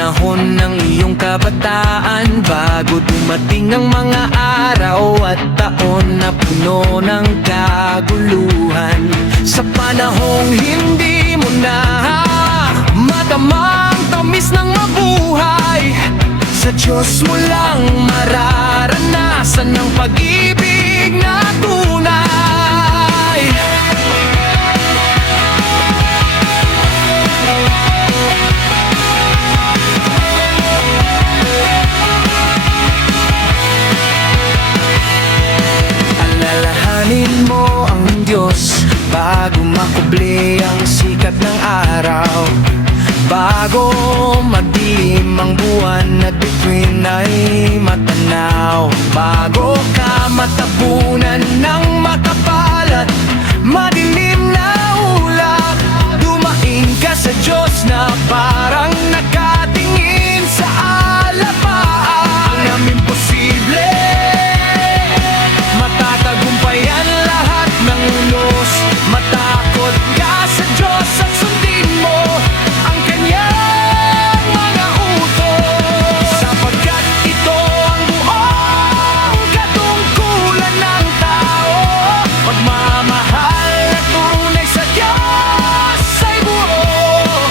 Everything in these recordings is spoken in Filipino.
panahon ng iyong kabataan, bago dumating ang mga araw at taon na puno ng kaguluhan. Sa panahong hindi mo na matamang tamis ng mabuhay, sa Diyos mo lang mararanasan ang pag-ibig na tunay. Alalahanin mo ang Diyos bago makubli ang sikat ng araw, bago magdilim ang buwan at bituin ay matanaw, bago ka matapunan ng makapal at madilim na ulap, dumaing ka sa Diyos na parang nakatingin sa alapaan. Ang aming posible, matatagumpayan lahat ng unos. Matakot ka sa Diyos at sundin mo ang kanyang mga utos, sapagkat ito ang buong katungkulan ng tao. Pagmamahal na tunay sa Diyos ay buo.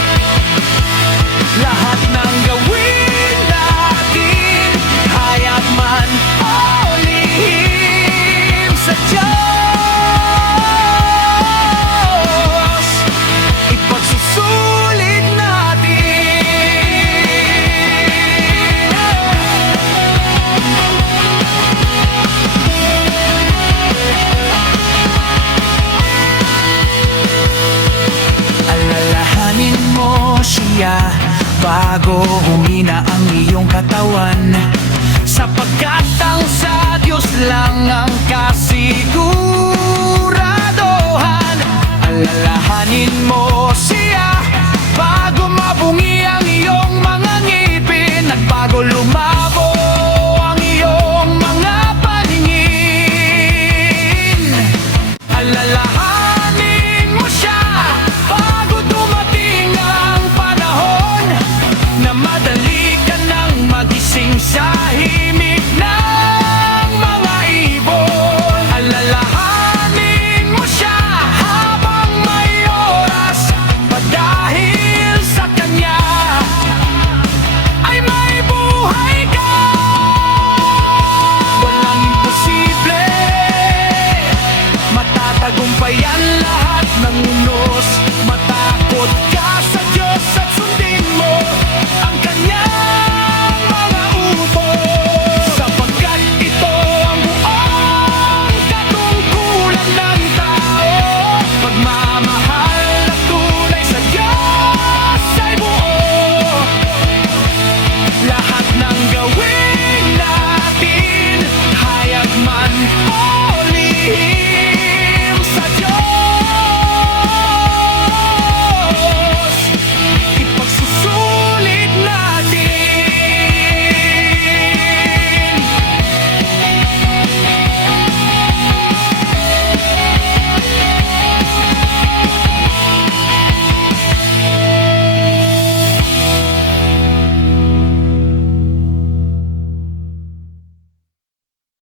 Lahat ng gawin natin, hayag man o lihim, sa Diyos ipagsusulit natin. Alalahanin mo siya bago humina ang iyong katawan, sapagkat ang sa Diyos lang ang kasiguraduhan. Alalahanin mo siya